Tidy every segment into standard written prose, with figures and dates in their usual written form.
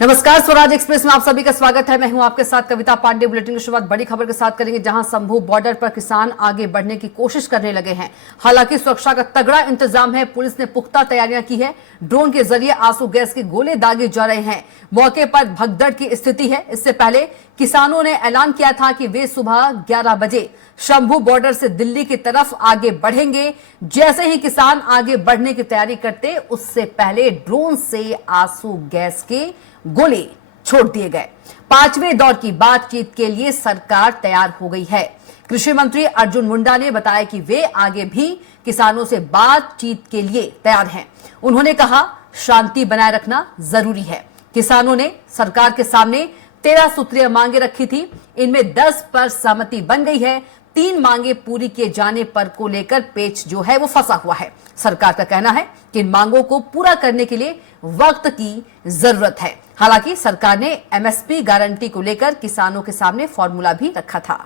नमस्कार, स्वराज एक्सप्रेस में आप सभी का स्वागत है। मैं हूं आपके साथ कविता पांडे। बुलेटिन की शुरुआत बड़ी खबर के साथ करेंगे, जहां शंभू बॉर्डर पर किसान आगे बढ़ने की कोशिश करने लगे हैं। हालांकि सुरक्षा का तगड़ा इंतजाम है, पुलिस ने पुख्ता तैयारियां की है। ड्रोन के जरिए आंसू गैस के गोले दागे जा रहे हैं। मौके पर भगदड़ की स्थिति है। इससे पहले किसानों ने ऐलान किया था कि वे सुबह 11 बजे शंभू बॉर्डर से दिल्ली की तरफ आगे बढ़ेंगे। जैसे ही किसान आगे बढ़ने की तैयारी करते, उससे पहले ड्रोन से आंसू गैस के गोले छोड़ दिए गए। पांचवें दौर की बातचीत के लिए सरकार तैयार हो गई है। कृषि मंत्री अर्जुन मुंडा ने बताया कि वे आगे भी किसानों से बातचीत के लिए तैयार हैं। उन्होंने कहा, शांति बनाए रखना जरूरी है। किसानों ने सरकार के सामने 13 सूत्रीय मांगे रखी थी। इनमें 10 पर सहमति बन गई है। 3 मांगे पूरी किए जाने पर को लेकर पेच जो है वो फंसा हुआ है। सरकार का कहना है कि इन मांगों को पूरा करने के लिए वक्त की जरूरत है। हालांकि सरकार ने एमएसपी गारंटी को लेकर किसानों के सामने फॉर्मूला भी रखा था।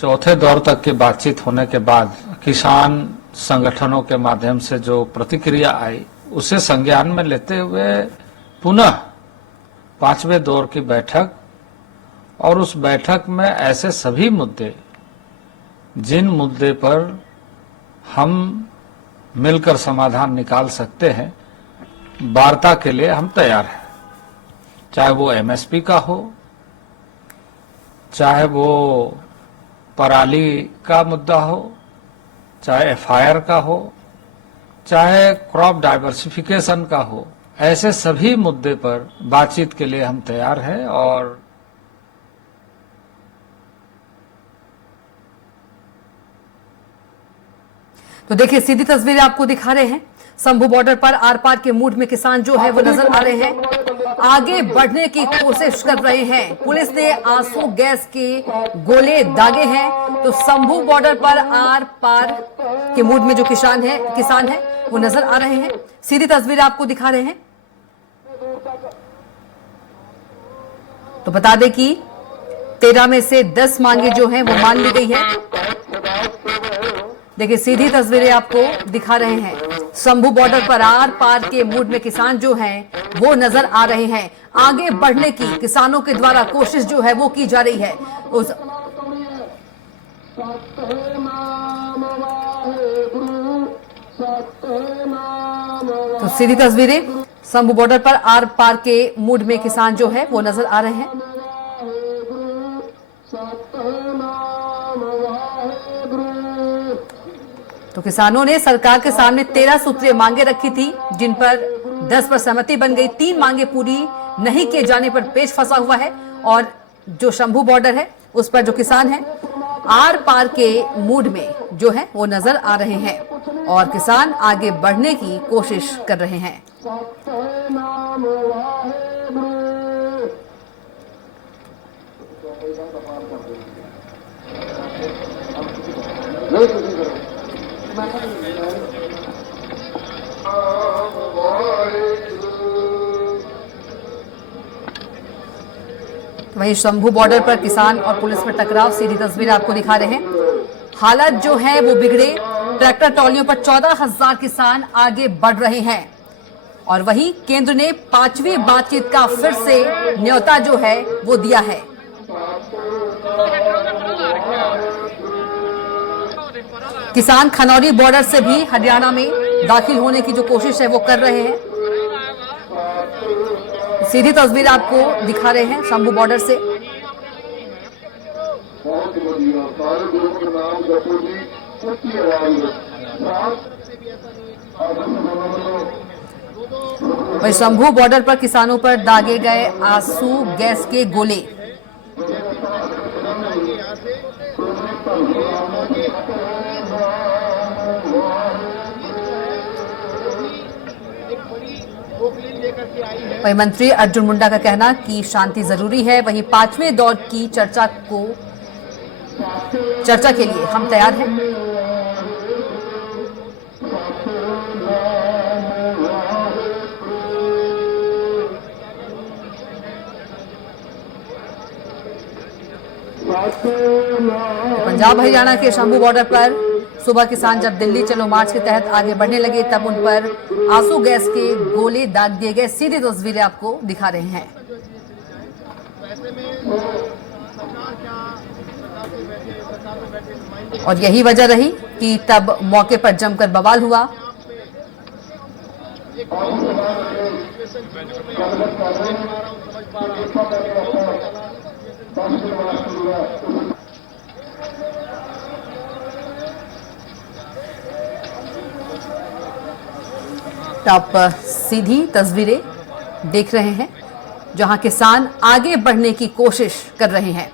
चौथे दौर तक की बातचीत होने के बाद किसान संगठनों के माध्यम से जो प्रतिक्रिया आई, उसे संज्ञान में लेते हुए पुनः पांचवें दौर की बैठक, और उस बैठक में ऐसे सभी मुद्दे जिन मुद्दे पर हम मिलकर समाधान निकाल सकते हैं, वार्ता के लिए हम तैयार हैं। चाहे वो एमएसपी का हो, चाहे वो पराली का मुद्दा हो, चाहे एफआईआर का हो, चाहे क्रॉप डाइवर्सिफिकेशन का हो, ऐसे सभी मुद्दे पर बातचीत के लिए हम तैयार हैं। और तो देखिए, सीधी तस्वीरें आपको दिखा रहे हैं। शंभू बॉर्डर पर आर पार के मूड में किसान जो है वो नजर आ रहे हैं। आगे बढ़ने की कोशिश कर रहे हैं। पुलिस ने आंसू गैस के गोले दागे हैं। तो शंभू बॉर्डर पर आर पार के मूड में जो किसान है वो नजर आ रहे हैं। सीधी तस्वीरें आपको दिखा रहे हैं। तो बता दें कि 13 में से 10 मांगे जो हैं वो मान ली गई है। देखिए, सीधी तस्वीरें आपको दिखा रहे हैं। शंभू बॉर्डर पर आर पार के मूड में किसान जो हैं वो नजर आ रहे हैं। आगे बढ़ने की किसानों के द्वारा कोशिश जो है वो की जा रही है। तो सीधी तस्वीरें, शंभू बॉर्डर पर आर पार के मूड में किसान जो है वो नजर आ रहे हैं। तो किसानों ने सरकार के सामने 13 सूत्रीय मांगे रखी थी, जिन पर 10 पर सहमति बन गई। 3 मांगे पूरी नहीं किए जाने पर पेच फंसा हुआ है। और जो शंभू बॉर्डर है उस पर जो किसान हैं आर पार के मूड में जो है वो नजर आ रहे हैं और किसान आगे बढ़ने की कोशिश कर रहे हैं। वहीं शंभू बॉर्डर पर किसान और पुलिस में टकराव, सीधी तस्वीरें आपको दिखा रहे हैं। हालत जो है वो बिगड़े। ट्रैक्टर ट्रॉलियों पर 14,000 किसान आगे बढ़ रहे हैं। और वहीं केंद्र ने 5वीं बातचीत का फिर से न्योता जो है वो दिया है। किसान खनौरी बॉर्डर से भी हरियाणा में दाखिल होने की जो कोशिश है वो कर रहे हैं। सीधी तस्वीर आपको दिखा रहे हैं शंभू बॉर्डर से। वही शंभू बॉर्डर पर किसानों पर दागे गए आंसू गैस के गोले। वही मंत्री अर्जुन मुंडा का कहना कि शांति जरूरी है। वहीं 5वें दौर की चर्चा के लिए हम तैयार हैं। पंजाब हरियाणा के शंभू बॉर्डर पर सुबह किसान जब दिल्ली चलो मार्च के तहत आगे बढ़ने लगे तब उन पर आंसू गैस के गोले दाग दिए गए। सीधी तस्वीरें आपको दिखा रहे हैं। और यही वजह रही कि तब मौके पर जमकर बवाल हुआ। आप सीधी तस्वीरें देख रहे हैं जहां किसान आगे बढ़ने की कोशिश कर रहे हैं।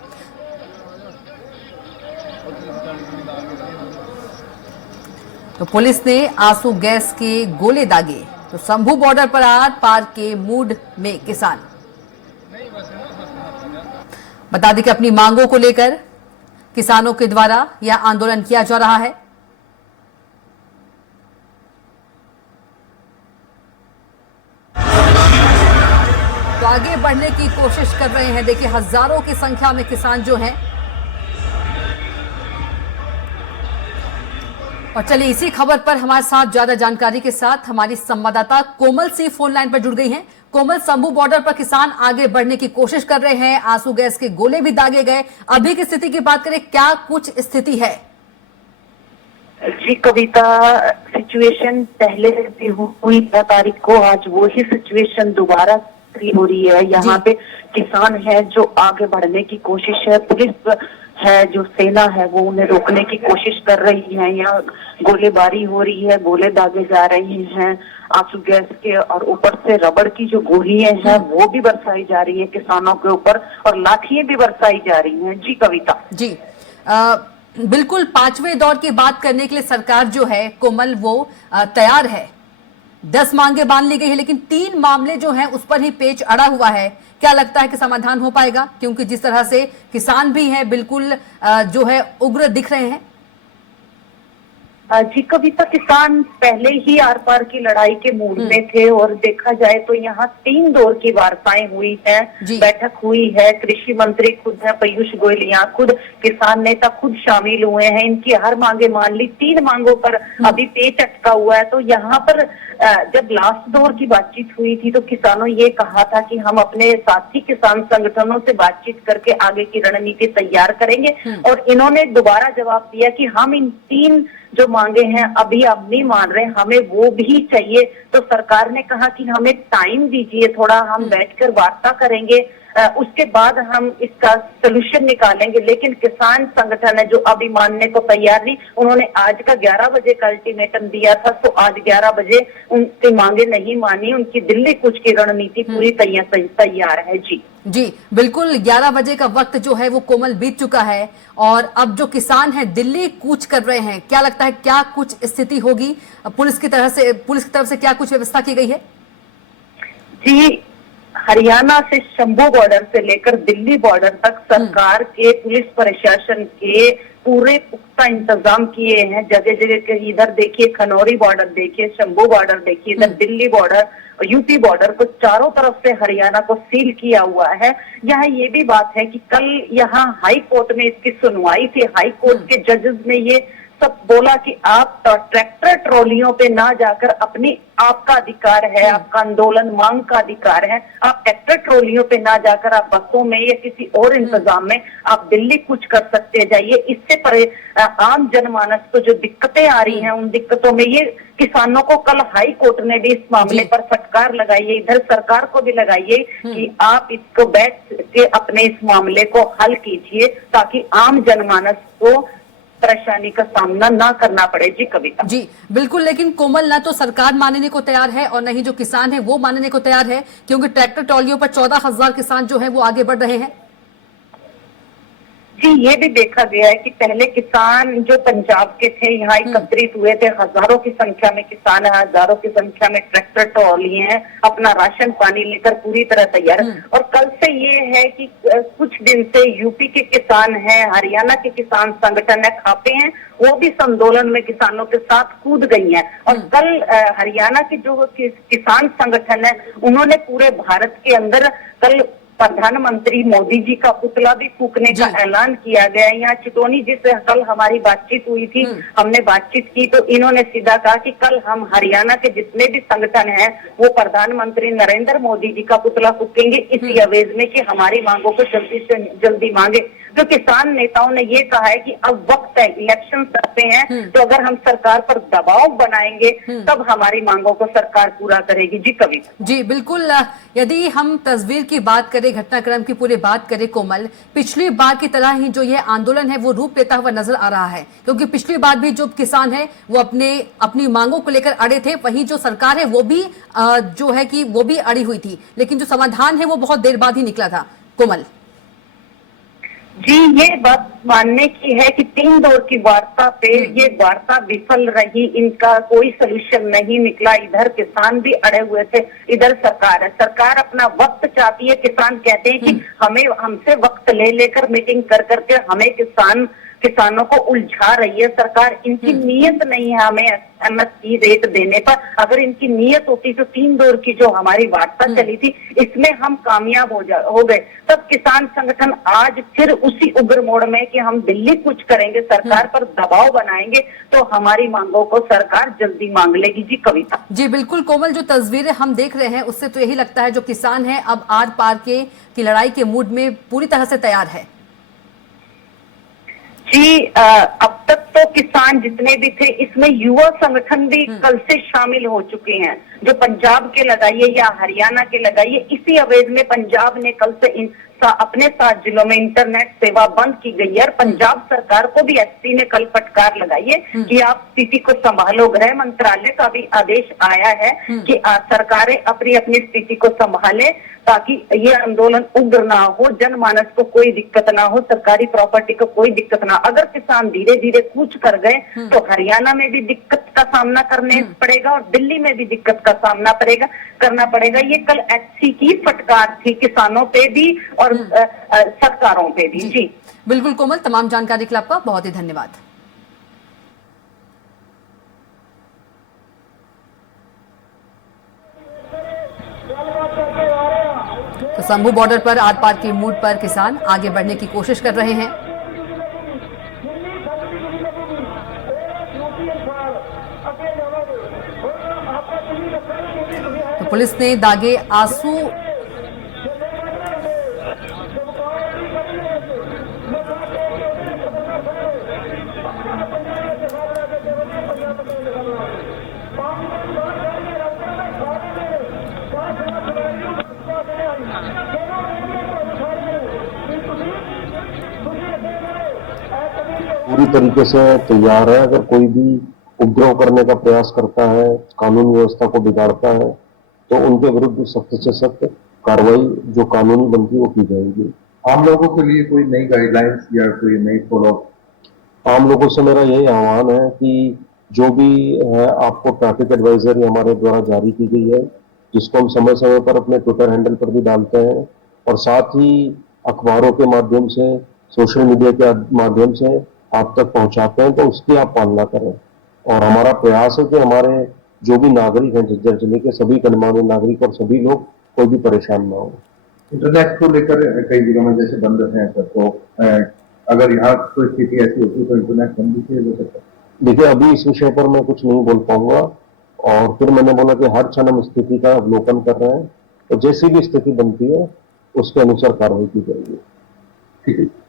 तो पुलिस ने आंसू गैस के गोले दागे तो शंभू बॉर्डर पर आर पार के मूड में किसान। बता दें कि अपनी मांगों को लेकर किसानों के द्वारा यह आंदोलन किया जा रहा है। तो आगे बढ़ने की कोशिश कर रहे हैं। देखिए हजारों की संख्या में किसान जो हैं। और चलिए इसी खबर पर हमारे साथ ज्यादा जानकारी के साथ हमारी संवाददाता कोमल सी फोन लाइन पर जुड़ गई हैं। कोमल, शंभू बॉर्डर पर किसान आगे बढ़ने की कोशिश कर रहे हैं, आंसू गैस के गोले भी दागे गए। अभी की स्थिति की बात करें, क्या कुछ स्थिति है? जी कविता, सिचुएशन पहले भी हुई 12 तारीख को, आज वो ही सिचुएशन दोबारा हो रही है। यहाँ पे किसान है जो आगे बढ़ने की कोशिश है, पुलिस है जो सेना है वो उन्हें रोकने की कोशिश कर रही है। यहाँ गोलीबारी हो रही है, गोले दागे जा रहे हैं आंसू गैस के, और ऊपर से रबड़ की जो गोलियां हैं वो भी बरसाई जा रही है किसानों के ऊपर, और लाठियां भी बरसाई जा रही हैं। जी कविता जी, बिल्कुल 5वें दौर की बात करने के लिए सरकार जो है कोमल वो तैयार है। 10 मांगे बांध ली गई है, लेकिन 3 मामले जो हैं उस पर ही पेच अड़ा हुआ है। क्या लगता है कि समाधान हो पाएगा? क्योंकि जिस तरह से किसान भी हैं बिल्कुल जो है उग्र दिख रहे हैं। जी कविता, किसान पहले ही आर पार की लड़ाई के मूड में थे, और देखा जाए तो यहाँ 3 दौर की वार्ताएं हुई हैं, बैठक हुई है। कृषि मंत्री खुद है पीयूष गोयल, यहाँ खुद किसान नेता खुद शामिल हुए हैं। इनकी हर मांगे मान ली, 3 मांगों पर अभी पेच अटका हुआ है। तो यहाँ पर जब लास्ट दौर की बातचीत हुई थी तो किसानों ये कहा था कि हम अपने साथी किसान संगठनों से बातचीत करके आगे की रणनीति तैयार करेंगे, और इन्होंने दोबारा जवाब दिया कि हम इन 3 जो मांगे हैं अभी आप नहीं मान रहे, हमें वो भी चाहिए। तो सरकार ने कहा कि हमें टाइम दीजिए थोड़ा, हम बैठकर वार्ता करेंगे, उसके बाद हम इसका सोल्यूशन निकालेंगे। लेकिन किसान संगठन है जो अभी मानने को तैयार नहीं। उन्होंने आज का 11 बजे का अल्टीमेटम दिया था, तो आज 11 बजे उनकी मांगे नहीं मानी। उनकी दिल्ली कूच की रणनीति पूरी तैयार है। जी जी बिल्कुल, 11 बजे का वक्त जो है वो कोमल बीत चुका है, और अब जो किसान हैं दिल्ली कूच कर रहे हैं। क्या लगता है क्या कुछ स्थिति होगी? पुलिस की तरफ से क्या कुछ व्यवस्था की गई है? जी, हरियाणा से शंभू बॉर्डर से लेकर दिल्ली बॉर्डर तक सरकार के पुलिस प्रशासन के पूरे पुख्ता इंतजाम किए हैं। जगह जगह के, इधर देखिए खनौरी बॉर्डर, देखिए शंभू बॉर्डर, देखिए इधर दिल्ली बॉर्डर, यूपी बॉर्डर को चारों तरफ से हरियाणा को सील किया हुआ है। यहाँ ये भी बात है कि कल यहाँ हाई कोर्ट में इसकी सुनवाई थी। हाई कोर्ट के जजेस ने ये सब बोला कि आप ट्रैक्टर ट्रॉलियों पे ना जाकर अपनी, आपका अधिकार है, आपका आंदोलन मांग का अधिकार है, आप ट्रैक्टर ट्रॉलियों पे ना जाकर आप बसों में या किसी और इंतजाम में आप दिल्ली कुछ कर सकते जाइए। इससे आम जनमानस को जो दिक्कतें आ रही हैं उन दिक्कतों में ये किसानों को कल हाई कोर्ट ने भी इस मामले पर फटकार लगाई है। इधर सरकार को भी लगाइए कि आप इसको बैठ के अपने इस मामले को हल कीजिए, ताकि आम जनमानस को परेशानी का सामना ना करना पड़े। जी कविता जी बिल्कुल, लेकिन कोमल ना तो सरकार मानने को तैयार है और न ही जो किसान है वो मानने को तैयार है, क्योंकि ट्रैक्टर ट्रॉलियों पर 14,000 किसान जो है वो आगे बढ़ रहे हैं। जी, ये भी देखा गया है कि पहले किसान जो पंजाब के थे यहाँ एकत्रित हुए थे, हजारों की संख्या में किसान है, हजारों की संख्या में ट्रैक्टर ट्रॉली हैं, अपना राशन पानी लेकर पूरी तरह तैयार। और कल से ये है कि कुछ दिन से यूपी के किसान हैं, हरियाणा के किसान संगठन है, खापे हैं, वो भी इस आंदोलन में किसानों के साथ कूद गई हैं। और कल हरियाणा के जो किसान संगठन है उन्होंने पूरे भारत के अंदर कल प्रधानमंत्री मोदी जी का पुतला भी फूकने का ऐलान किया गया है। यहाँ चितौनी जी से कल हमारी बातचीत हुई थी, हमने बातचीत की तो इन्होंने सीधा कहा कि कल हम हरियाणा के जितने भी संगठन हैं वो प्रधानमंत्री नरेंद्र मोदी जी का पुतला फूकेंगे इसी आवेज में कि हमारी मांगों को जल्दी से जल्दी मांगे। जो किसान नेताओं ने ये कहा है कि अब वक्त है, इलेक्शन आते हैं तो अगर हम सरकार पर दबाव बनाएंगे तब हमारी मांगों को सरकार पूरा करेगी। जी कविता जी बिल्कुल। यदि हम तस्वीर की बात करें, घटनाक्रम की पूरी बात करें कोमल, पिछली बार की तरह ही जो ये आंदोलन है वो रूप लेता हुआ नजर आ रहा है, क्योंकि पिछली बार भी जो किसान है वो अपनी मांगों को लेकर अड़े थे, वहीं जो सरकार है वो भी जो है कि वो भी अड़ी हुई थी, लेकिन जो समाधान है वो बहुत देर बाद ही निकला था। कोमल जी, ये बात मानने की है कि 3 दौर की वार्ता पे ये वार्ता विफल रही, इनका कोई सोल्यूशन नहीं निकला। इधर किसान भी अड़े हुए थे, इधर सरकार है, सरकार अपना वक्त चाहती है। किसान कहते हैं कि हमसे वक्त ले लेकर मीटिंग कर करके हमें किसानों को उलझा रही है सरकार। इनकी नीयत नहीं है हमें एमएसपी रेट देने पर। अगर इनकी नीयत होती तो 3 दौर की जो हमारी वार्ता चली थी इसमें हम कामयाब हो गए। तब किसान संगठन आज फिर उसी उग्र मोड़ में कि हम दिल्ली कुछ करेंगे, सरकार पर दबाव बनाएंगे तो हमारी मांगों को सरकार जल्दी मांग लेगी। जी कविता जी बिल्कुल कोमल, जो तस्वीरें हम देख रहे हैं उससे तो यही लगता है जो किसान है अब आर पार की लड़ाई के मूड में पूरी तरह से तैयार है। जी, अब तक तो किसान जितने भी थे इसमें युवा संगठन भी कल से शामिल हो चुके हैं। जो पंजाब के लगाइए या हरियाणा के लगाइए, इसी अवैध में पंजाब ने कल से अपने 7 जिलों में इंटरनेट सेवा बंद की गई है। और पंजाब सरकार को भी एसपी ने कल फटकार लगाई है कि आप स्थिति को संभालो। गृह मंत्रालय का भी आदेश आया है कि सरकारें अपनी अपनी स्थिति को संभाले ताकि ये आंदोलन उग्र ना हो, जनमानस को कोई दिक्कत ना हो, सरकारी प्रॉपर्टी को कोई दिक्कत ना। अगर किसान धीरे धीरे कूच कर गए तो हरियाणा में भी दिक्कत का सामना करने पड़ेगा और दिल्ली में भी दिक्कत का सामना करना पड़ेगा। ये कल एचसी की फटकार थी किसानों पे भी और सरकारों पे भी। जी बिल्कुल कोमल, तमाम जानकारी के लिए आपका बहुत ही धन्यवाद। तो शंभू बॉर्डर पर आर पार के मूड पर किसान आगे बढ़ने की कोशिश कर रहे हैं। तो पुलिस ने दागे आंसू पूरी तरीके से तैयार है। अगर कोई भी उपद्रव करने का प्रयास करता है, कानून व्यवस्था को बिगाड़ता है तो उनके विरुद्ध सख्त से सख्त कार्रवाई जो कानूनी बनती वो की जाएगी। आम लोगों के लिए कोई नई गाइडलाइंस या कोई नई फॉलो? आम लोगों से मेरा यही आह्वान है कि जो भी है आपको ट्रैफिक एडवाइजरी हमारे द्वारा जारी की गई है, जिसको हम समय समय पर अपने ट्विटर हैंडल पर भी डालते हैं और साथ ही अखबारों के माध्यम से, सोशल मीडिया के माध्यम से आप तक पहुंचाते हैं, तो उसकी आप पालना करें। और हमारा प्रयास है कि हमारे जो भी नागरिक हैं झज्जर जिले के सभी गणमान्य नागरिक और सभी लोग कोई भी परेशान ना हो। इंटरनेट को लेकर कई जगह में जैसे बंद है तो अगर यहाँ कोई स्थिति ऐसी होती है तो इंटरनेट बंद भी हो सकता है। देखिए, अभी इस विषय पर मैं कुछ नहीं बोल पाऊंगा और फिर मैंने बोला कि हर क्षण हम स्थिति का अवलोकन कर रहे हैं तो जैसी भी स्थिति बनती है उसके अनुसार कार्रवाई की जाएगी। ठीक है।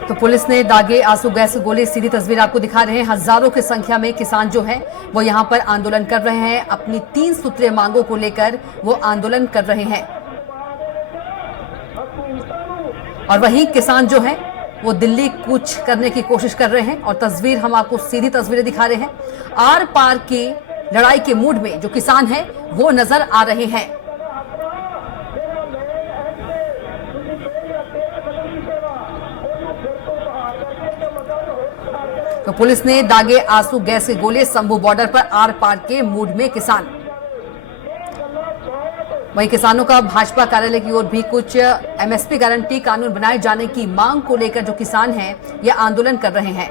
तो पुलिस ने दागे आंसू गैस गोले, सीधी तस्वीर आपको दिखा रहे हैं। हजारों की संख्या में किसान जो हैं वो यहां पर आंदोलन कर रहे हैं, अपनी 3 सूत्रीय मांगों को लेकर वो आंदोलन कर रहे हैं। और वहीं किसान जो है वो दिल्ली कूच करने की कोशिश कर रहे हैं और तस्वीर हम आपको सीधी तस्वीरें दिखा रहे हैं। आर पार की लड़ाई के मूड में जो किसान हैं वो नजर आ रहे हैं। तो पुलिस ने दागे आंसू गैस के गोले, शंभू बॉर्डर पर आर पार के मूड में किसान। वहीं किसानों का भाजपा कार्यालय की ओर भी कुछ एमएसपी गारंटी कानून बनाए जाने की मांग को लेकर जो किसान हैं ये आंदोलन कर रहे हैं।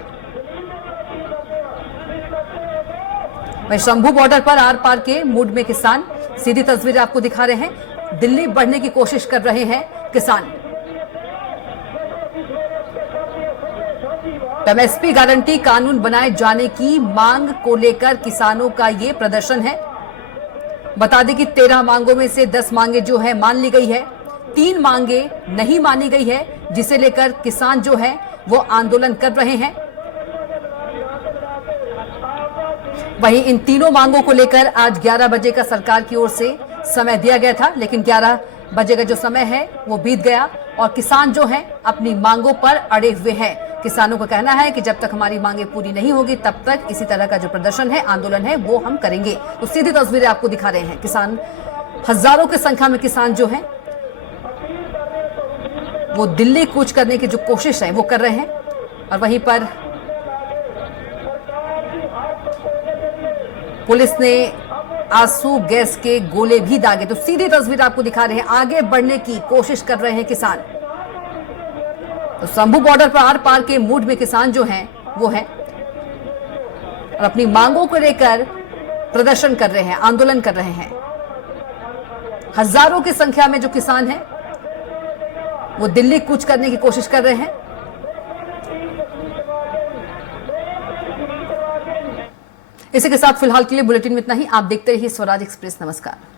वहीं शंभू बॉर्डर पर आर पार के मूड में किसान, सीधी तस्वीरें आपको दिखा रहे हैं। दिल्ली बढ़ने की कोशिश कर रहे हैं किसान। एमएसपी गारंटी कानून बनाए जाने की मांग को लेकर किसानों का ये प्रदर्शन है। बता दें कि 13 मांगों में से 10 मांगे जो है मान ली गई है, 3 मांगे नहीं मानी गई है, जिसे लेकर किसान जो है वो आंदोलन कर रहे हैं। वहीं इन तीनों मांगों को लेकर आज 11 बजे का सरकार की ओर से समय दिया गया था, लेकिन 11 बजे का जो समय है वो बीत गया और किसान जो हैं अपनी मांगों पर अड़े हुए हैं। किसानों का कहना है कि जब तक हमारी मांगे पूरी नहीं होगी तब तक इसी तरह का जो प्रदर्शन है, आंदोलन है, वो हम करेंगे। तो सीधी तस्वीरें आपको दिखा रहे हैं। किसान, हजारों की संख्या में किसान जो हैं वो दिल्ली कूच करने की जो कोशिश है वो कर रहे हैं और वहीं पर पुलिस ने आंसू गैस के गोले भी दागे। तो सीधी तस्वीर आपको दिखा रहे हैं। आगे बढ़ने की कोशिश कर रहे हैं किसान। तो शंभू बॉर्डर पर आर पार के मूड में किसान जो हैं वो है और अपनी मांगों को लेकर प्रदर्शन कर रहे हैं, आंदोलन कर रहे हैं। हजारों की संख्या में जो किसान हैं वो दिल्ली कूच करने की कोशिश कर रहे हैं। इसी के साथ फिलहाल के लिए बुलेटिन में इतना ही। आप देखते रहिए स्वराज एक्सप्रेस। नमस्कार।